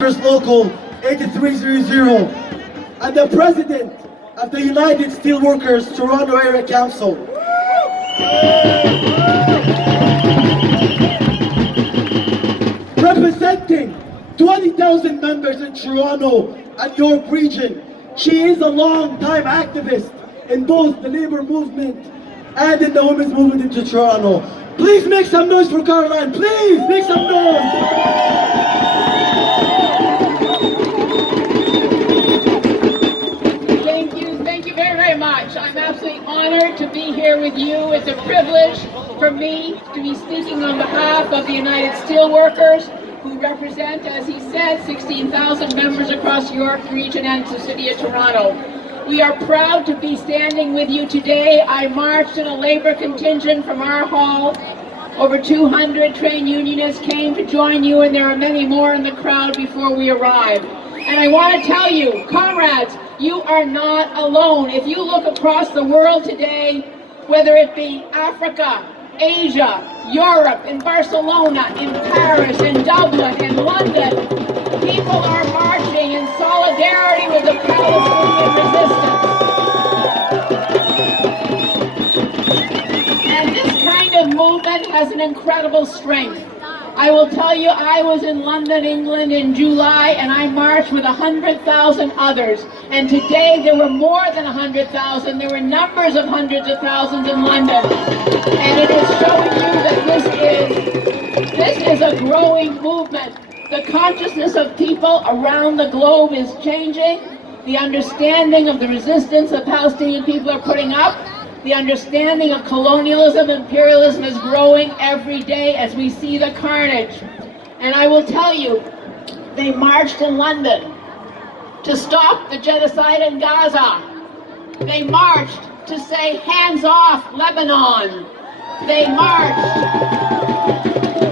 Local 8300 and the President of the United Steelworkers Toronto Area Council. Representing 20,000 members in Toronto and York region, she is a long-time activist in both the labour movement and in the women's movement into Toronto. Please make some noise for Carolyn. Please make some noise. I'm absolutely honored to be here with you. It's a privilege for me to be speaking on behalf of the United Steelworkers, who represent, as he said, 16,000 members across York Region and the City of Toronto. We are proud to be standing with you today. I marched in a labour contingent from our hall. Over 200 trade unionists came to join you, and there are many more in the crowd before we arrived. And I want to tell you, comrades, you are not alone. If you look across the world today, whether it be Africa, Asia, Europe, in Barcelona, in Paris, in Dublin, in London, people are marching in solidarity with the Palestinian resistance. And this kind of movement has an incredible strength. I will tell you, I was in London, England in July, and I marched with 100,000 others. And today there were more than 100,000. There were numbers of hundreds of thousands in London. And it is showing you that this is a growing movement. The consciousness of people around the globe is changing. The understanding of the resistance the Palestinian people are putting up. The understanding of colonialism, imperialism is growing every day as we see the carnage. And I will tell you, they marched in London to stop the genocide in Gaza. They marched to say, hands off Lebanon. They marched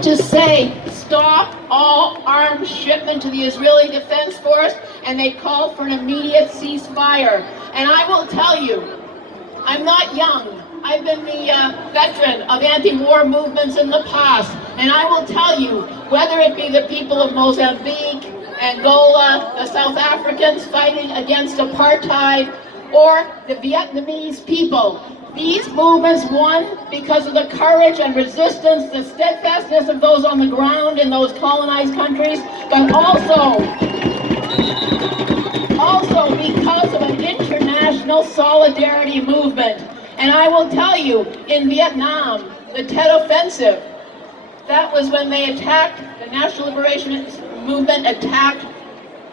to say, stop all arms shipment to the Israeli Defense Force, and they called for an immediate ceasefire. And I will tell you, I'm not young. I've been the veteran of anti-war movements in the past. And I will tell you, whether it be the people of Mozambique, Angola, the South Africans fighting against apartheid, or the Vietnamese people, these movements won because of the courage and resistance, the steadfastness of those on the ground in those colonized countries, but also because of an international solidarity movement. And I will tell you, in Vietnam, the Tet Offensive, that was when they attacked, the National Liberation Movement attacked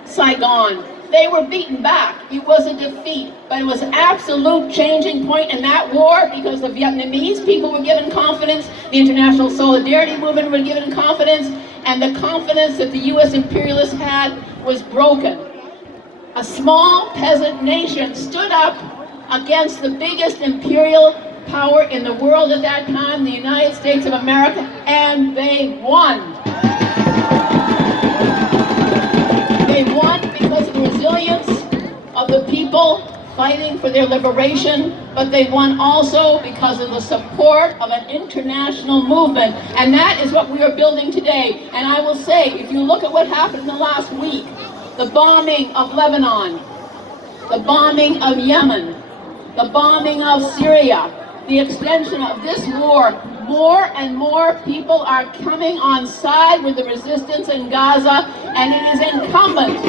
Saigon. They were beaten back. It was a defeat, but it was an absolute changing point in that war because the Vietnamese people were given confidence, the international solidarity movement were given confidence, and the confidence that the U.S. imperialists had was broken. A small peasant nation stood up against the biggest imperial power in the world at that time, the United States of America, and they won. They won because of the resilience of the people fighting for their liberation, but they won also because of the support of an international movement. And that is what we are building today. And I will say, if you look at what happened in the last week, the bombing of Lebanon, the bombing of Yemen, the bombing of Syria, the extension of this war, more and more people are coming on side with the resistance in Gaza, and it is incumbent,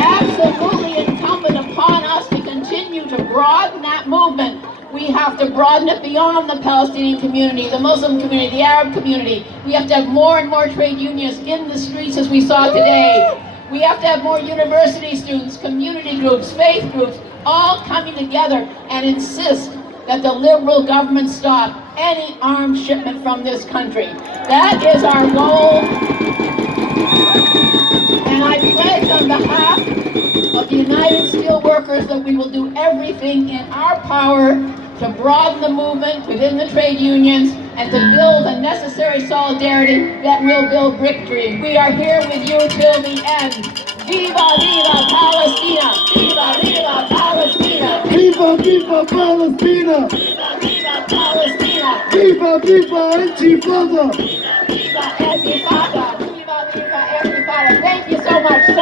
absolutely incumbent upon us to continue to broaden that movement. We have to broaden it beyond the Palestinian community, the Muslim community, the Arab community. We have to have more and more trade unions in the streets as we saw today. We have to have more university students, community groups, faith groups, all coming together and insist that the Liberal government stop any arms shipment from this country. That is our goal. And I pledge on behalf of the United Steelworkers that we will do everything in our power to broaden the movement within the trade unions and to build the necessary solidarity that will build victory. We are here with you till the end. Viva, viva Palestina! Viva, viva Palestina! Viva, viva Palestina! Viva, viva Palestina! Viva, viva Intifada! Viva, viva Intifada! Viva, viva Father. Thank you so much, sir.